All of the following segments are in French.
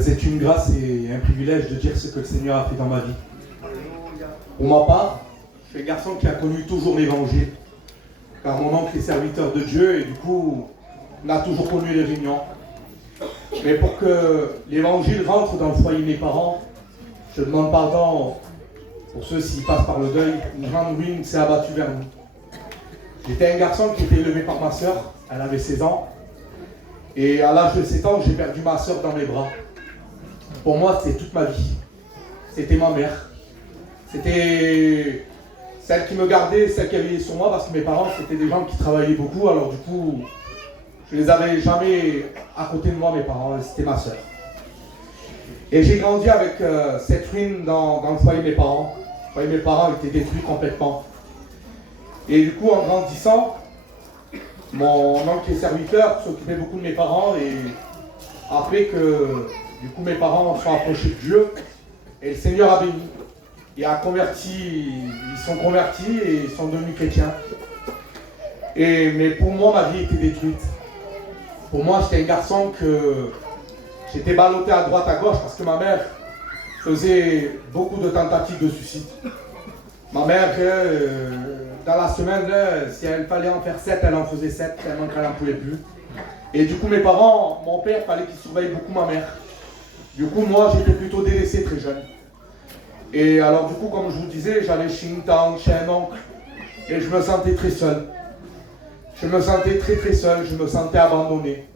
C'est une grâce et un privilège de dire ce que le Seigneur a fait dans ma vie. Pour ma part, je suis un garçon qui a connu toujours l'évangile, car mon oncle est serviteur de Dieu et du coup, on a toujours connu les réunions. Mais pour que l'évangile rentre dans le foyer de mes parents, je demande pardon pour ceux s'ils passent par le deuil. Une grande ruine s'est abattue vers nous. J'étais un garçon qui était élevé par ma sœur, elle avait 16 ans. Et à l'âge de 7 ans, j'ai perdu ma sœur dans mes bras. Pour moi, c'était toute ma vie. C'était ma mère. C'était celle qui me gardait, celle qui avait sur moi, parce que mes parents, c'était des gens qui travaillaient beaucoup. Alors du coup, je les avais jamais à côté de moi, mes parents. C'était ma sœur. Et j'ai grandi avec cette ruine dans le foyer de mes parents. Le foyer de mes parents était détruit complètement. Et du coup, en grandissant, mon oncle qui est serviteur s'occupait beaucoup de mes parents. Et après que du coup mes parents sont approchés de Dieu, et le Seigneur a béni. Il a converti, ils sont convertis et ils sont devenus chrétiens. Mais pour moi, ma vie était détruite. Pour moi, j'étais un garçon que j'étais ballotté à droite, à gauche, parce que ma mère faisait beaucoup de tentatives de suicide. Ma mère, dans la semaine, si elle fallait en faire 7, elle en faisait 7, tellement qu'elle n'en pouvait plus. Et du coup, mes parents, mon père, il fallait qu'il surveille beaucoup ma mère. Du coup, moi, j'étais plutôt délaissé très jeune. Et alors, du coup, comme je vous disais, j'allais chez une tante, chez un oncle, et je me sentais très seul. Je me sentais très très seul, je me sentais abandonné.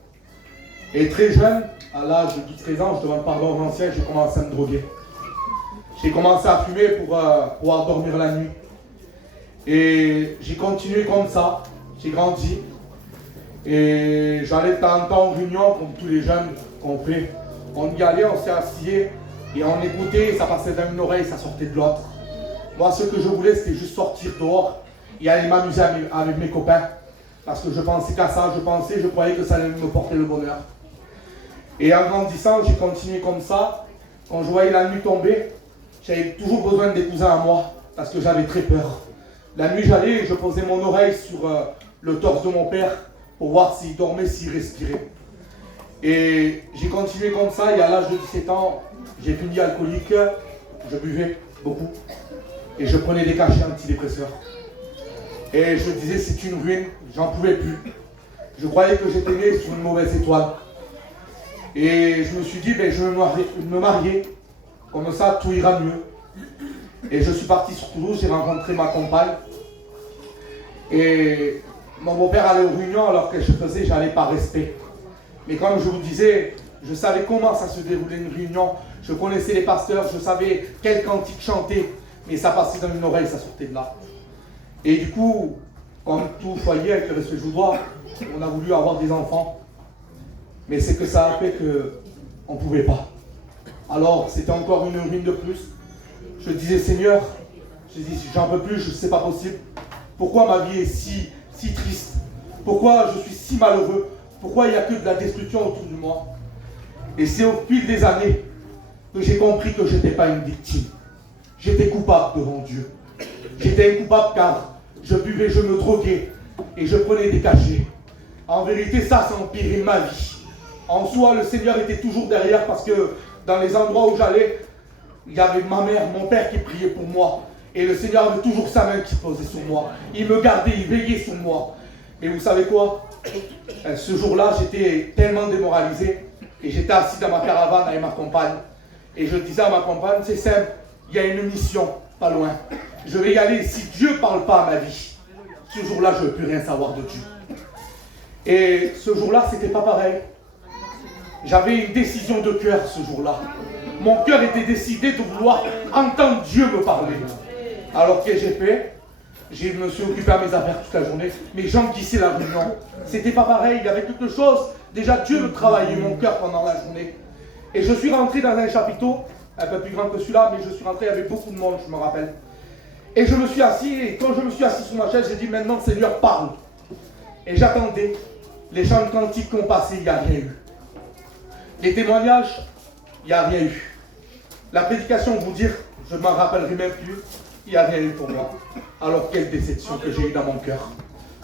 Et très jeune, à l'âge de 12-13 ans, je demande pardon aux anciens, j'ai commencé à me droguer. J'ai commencé à fumer pour pouvoir dormir la nuit. Et j'ai continué comme ça, j'ai grandi. Et j'allais de temps en temps en réunion, comme tous les jeunes qu'on fait. On y allait, on s'est assis et on écoutait, ça passait d'une oreille, ça sortait de l'autre. Moi, ce que je voulais, c'était juste sortir dehors et aller m'amuser avec mes copains. Parce que je pensais qu'à ça, je croyais que ça allait me porter le bonheur. Et en grandissant, j'ai continué comme ça. Quand je voyais la nuit tomber, j'avais toujours besoin des cousins à moi, parce que j'avais très peur. La nuit, j'allais et je posais mon oreille sur le torse de mon père pour voir s'il dormait, s'il respirait. Et j'ai continué comme ça, et à l'âge de 17 ans, j'ai fini alcoolique, je buvais beaucoup, et je prenais des cachets antidépresseurs. Et je disais, c'est une ruine, j'en pouvais plus. Je croyais que j'étais né sur une mauvaise étoile. Et je me suis dit, je vais me marier, comme ça tout ira mieux. Et je suis parti sur Toulouse, j'ai rencontré ma compagne. Et mon beau-père allait aux réunions alors que je faisais, j'allais par respect. Mais comme je vous disais, je savais comment ça se déroulait une réunion. Je connaissais les pasteurs, je savais quel cantique chanter. Mais ça passait dans une oreille, ça sortait de là. Et du coup, comme tout foyer avec le respect que je vous dois, on a voulu avoir des enfants. Mais c'est que ça a fait qu'on ne pouvait pas. Alors, c'était encore une ruine de plus. Je disais, Seigneur, je dis, j'en peux plus, je ne sais pas possible. Pourquoi ma vie est si triste? Pourquoi je suis si malheureux? Pourquoi il n'y a que de la destruction autour de moi? Et c'est au fil des années que j'ai compris que je n'étais pas une victime. J'étais coupable devant Dieu. J'étais un coupable car je buvais, je me droguais et je prenais des cachets. En vérité, ça empirait ma vie. En soi, le Seigneur était toujours derrière parce que dans les endroits où j'allais, il y avait ma mère, mon père qui priait pour moi. Et le Seigneur avait toujours sa main qui posait sur moi. Il me gardait, il veillait sur moi. Mais vous savez quoi? Ce jour-là, j'étais tellement démoralisé et j'étais assis dans ma caravane avec ma compagne. Et je disais à ma compagne, c'est simple, il y a une mission pas loin. Je vais y aller. Si Dieu ne parle pas à ma vie, ce jour-là, je ne veux plus rien savoir de Dieu. Et ce jour-là, c'était pas pareil. J'avais une décision de cœur ce jour-là. Mon cœur était décidé de vouloir entendre Dieu me parler. Alors que j'ai fait? Je me suis occupé à mes affaires toute la journée, mais j'enguissais la réunion. C'était pas pareil, il y avait quelque chose. Déjà, Dieu me travaillait mon cœur pendant la journée. Et je suis rentré dans un chapiteau, un peu plus grand que celui-là, mais je suis rentré, il y avait beaucoup de monde, je me rappelle. Et je me suis assis, et quand je me suis assis sur ma chaise, j'ai dit, maintenant, Seigneur, parle. Et j'attendais. Les chants de cantiques qui ont passé, il n'y a rien eu. Les témoignages, il n'y a rien eu. La prédication, vous dire, je ne m'en rappellerai même plus, il n'y a rien eu pour moi. Alors quelle déception que j'ai eue dans mon cœur.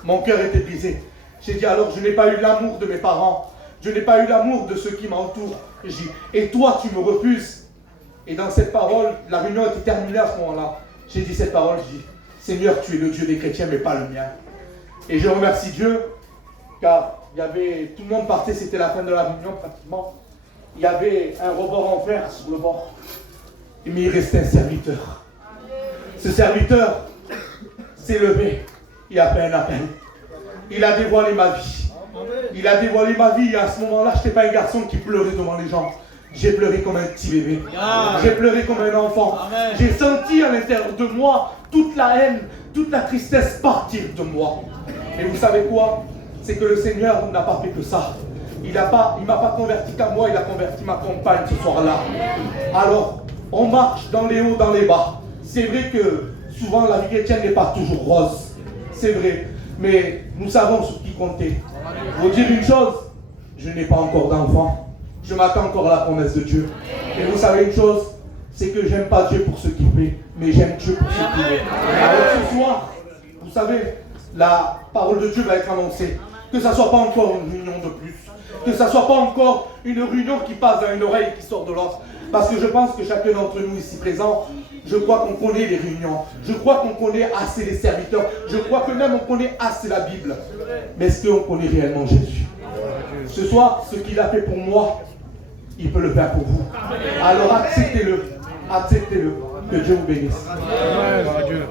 Mon cœur était brisé. J'ai dit alors, je n'ai pas eu l'amour de mes parents. Je n'ai pas eu l'amour de ceux qui m'entourent. Et toi, tu me refuses. Et dans cette parole, la réunion était terminée à ce moment-là. J'ai dit cette parole, je dis, Seigneur, tu es le Dieu des chrétiens, mais pas le mien. Et je remercie Dieu, car il y avait, tout le monde partait, c'était la fin de la réunion pratiquement. Il y avait un rebord en fer sur le bord. Mais il restait un serviteur. Ce serviteur s'est levé. Il a fait un appel. Il a dévoilé ma vie. Il a dévoilé ma vie. Et à ce moment-là, je n'étais pas un garçon qui pleurait devant les gens. J'ai pleuré comme un petit bébé. J'ai pleuré comme un enfant. J'ai senti à l'intérieur de moi toute la haine, toute la tristesse partir de moi. Et vous savez quoi? C'est que le Seigneur n'a pas fait que ça. Il ne m'a pas converti qu'à moi, il a converti ma compagne ce soir-là. Alors, on marche dans les hauts, dans les bas. C'est vrai que souvent la vie chrétienne n'est pas toujours rose. C'est vrai. Mais nous savons ce qui comptait. Vous dire une chose, je n'ai pas encore d'enfant. Je m'attends encore à la promesse de Dieu. Et vous savez une chose, c'est que j'aime pas Dieu pour ce qu'il fait, mais j'aime Dieu pour ce qu'il est. Alors ce soir, vous savez, la parole de Dieu va être annoncée. Que ça ne soit pas encore une réunion de plus. Que ça ne soit pas encore une réunion qui passe dans une oreille et qui sort de l'autre. Parce que je pense que chacun d'entre nous ici présents, je crois qu'on connaît les réunions. Je crois qu'on connaît assez les serviteurs. Je crois que même on connaît assez la Bible. Mais est-ce qu'on connaît réellement Jésus? Ce soir, ce qu'il a fait pour moi, il peut le faire pour vous. Alors acceptez-le. Acceptez-le. Que Dieu vous bénisse. Amen.